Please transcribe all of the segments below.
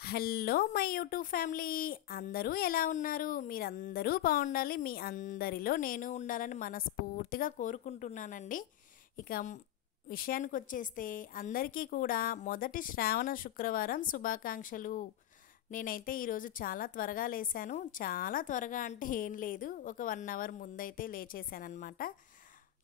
Hello my YouTube family, అందరూ ఎలా ఉన్నారు? మీరందరూ బాగుండాలి, మీ అందరిలో నేను ఉండాలని మనస్ఫూర్తిగా కోరుకుంటున్నానండి. ఇక విషయానికి వచ్చేస్తే అందరికీ కూడా మొదటి శ్రావణ శుక్రవారం శుభాకాంక్షలు. నేనైతే ఈరోజు చాలా త్వరగా లేచాను. చాలా త్వరగా అంటే ఏం లేదు, ఒక 1 అవర్ ముందైతే లేచేసానమాట.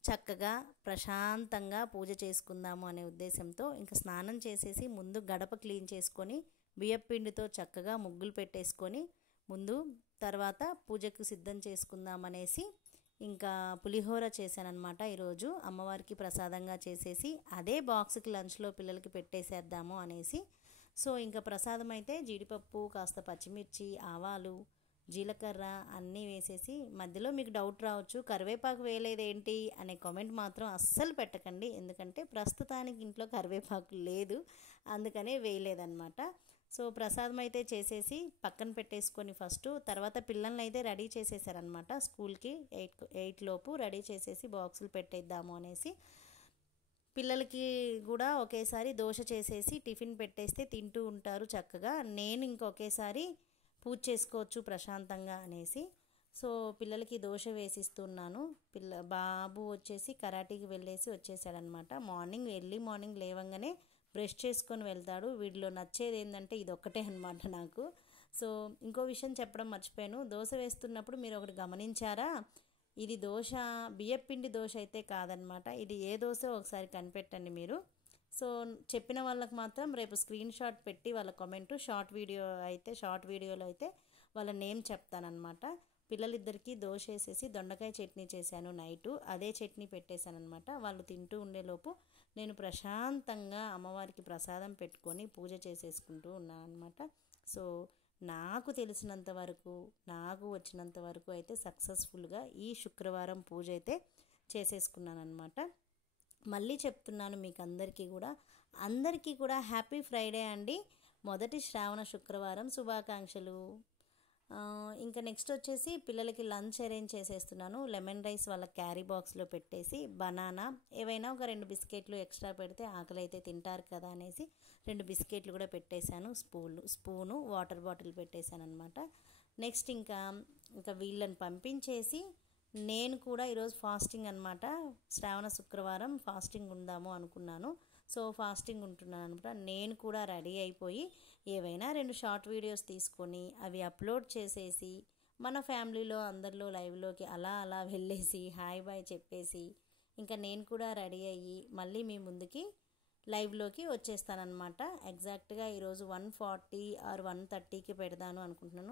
చక్కగా ప్రశాంతంగా పూజ చేసుకుందాము అనే ఉద్దేశంతో ఇంకా స్నానం చేసేసి ముందు గడప క్లీన్ చేసుకొని బియ్యపిండితో చక్కగా ముగ్గులు పెట్టేసుకొని ముందు తర్వాత పూజకు సిద్ధం చేసుకుందామనేసి ఇంకా పులిహోర చేశానన్నమాట. ఈరోజు అమ్మవారికి ప్రసాదంగా చేసేసి అదే బాక్స్కి లంచ్లో పిల్లలకి పెట్టేసేద్దాము అనేసి. సో ఇంకా ప్రసాదం అయితే జీడిపప్పు, కాస్త పచ్చిమిర్చి, ఆవాలు, జీలకర్ర అన్నీ వేసేసి, మధ్యలో మీకు డౌట్ రావచ్చు కరివేపాకు వేయలేదేంటి అనే కామెంట్ మాత్రం అస్సలు పెట్టకండి, ఎందుకంటే ప్రస్తుతానికి ఇంట్లో కరివేపాకు లేదు, అందుకనే వేయలేదన్నమాట. సో ప్రసాదం అయితే చేసేసి పక్కన పెట్టేసుకొని ఫస్ట్ తర్వాత పిల్లల్ని అయితే రెడీ చేసేసారనమాట. స్కూల్కి 8 లోపు రెడీ చేసేసి బాక్సులు పెట్టేద్దాము అనేసి. పిల్లలకి కూడా ఒకేసారి దోశ చేసేసి టిఫిన్ పెట్టేస్తే తింటూ ఉంటారు చక్కగా. నేను ఇంకొకేసారి పూజ చేసుకోవచ్చు ప్రశాంతంగా అనేసి సో పిల్లలకి దోశ వేసిస్తున్నాను. బాబు వచ్చేసి కరాటీకి వెళ్ళేసి వచ్చేసాడనమాట. ఎర్లీ మార్నింగ్ లేవంగానే బ్రష్ చేసుకొని వెళ్తాడు. వీడిలో నచ్చేది ఏంటంటే ఇది ఒక్కటే అనమాట నాకు. సో ఇంకో విషయం చెప్పడం మర్చిపోయాను, దోశ వేస్తున్నప్పుడు మీరు ఒకటి గమనించారా? ఇది దోశ బియ్యపిండి దోశ అయితే కాదనమాట. ఇది ఏ దోశ ఒకసారి కనిపెట్టండి మీరు. సో చెప్పిన వాళ్ళకి మాత్రం రేపు స్క్రీన్ షాట్ పెట్టి వాళ్ళ కామెంటు షార్ట్ వీడియోలో అయితే వాళ్ళ నేమ్ చెప్తానమాట. పిల్లలిద్దరికీ దోశ వేసేసి దొండకాయ చట్నీ చేశాను నైటు, అదే చట్నీ పెట్టేశాను అనమాట. వాళ్ళు తింటూ ఉండేలోపు నేను ప్రశాంతంగా అమ్మవారికి ప్రసాదం పెట్టుకొని పూజ చేసేసుకుంటూ ఉన్నాను అనమాట. సో నాకు తెలిసినంత వరకు, నాకు వచ్చినంత వరకు అయితే సక్సెస్ఫుల్గా ఈ శుక్రవారం పూజ అయితే చేసేసుకున్నాను అనమాట. మళ్ళీ చెప్తున్నాను మీకు అందరికీ కూడా హ్యాపీ ఫ్రైడే అండి. మొదటి శ్రావణ శుక్రవారం శుభాకాంక్షలు. ఇంకా నెక్స్ట్ వచ్చేసి పిల్లలకి లంచ్ అరేంజ్ చేసేస్తున్నాను. లెమన్ రైస్ వాళ్ళ క్యారీ బాక్స్లో పెట్టేసి బనానా ఏవైనా ఒక 2 బిస్కెట్లు ఎక్స్ట్రా పెడితే ఆకలి అయితే తింటారు కదా అనేసి 2 బిస్కెట్లు కూడా పెట్టేశాను. స్పూను వాటర్ బాటిల్ పెట్టేశాను అనమాట. నెక్స్ట్ ఇంకా వీళ్ళని పంపించేసి నేను కూడా ఈరోజు ఫాస్టింగ్ అనమాట. శ్రావణ శుక్రవారం ఫాస్టింగ్ ఉందాము అనుకున్నాను. సో ఫాస్టింగ్ ఉంటున్నాను అనమాట. నేను కూడా రెడీ అయిపోయి ఏవైనా 2 షార్ట్ వీడియోస్ తీసుకొని అవి అప్లోడ్ చేసేసి మన ఫ్యామిలీలో అందరిలో లైవ్లోకి అలా వెళ్ళేసి హాయ్ బాయ్ చెప్పేసి ఇంకా నేను కూడా రెడీ అయ్యి మళ్ళీ మీ ముందుకి లైవ్లోకి వచ్చేస్తానమాట. ఎగ్జాక్ట్గా ఈరోజు 1:40 or 1:30కి పెడదాను అనుకుంటున్నాను.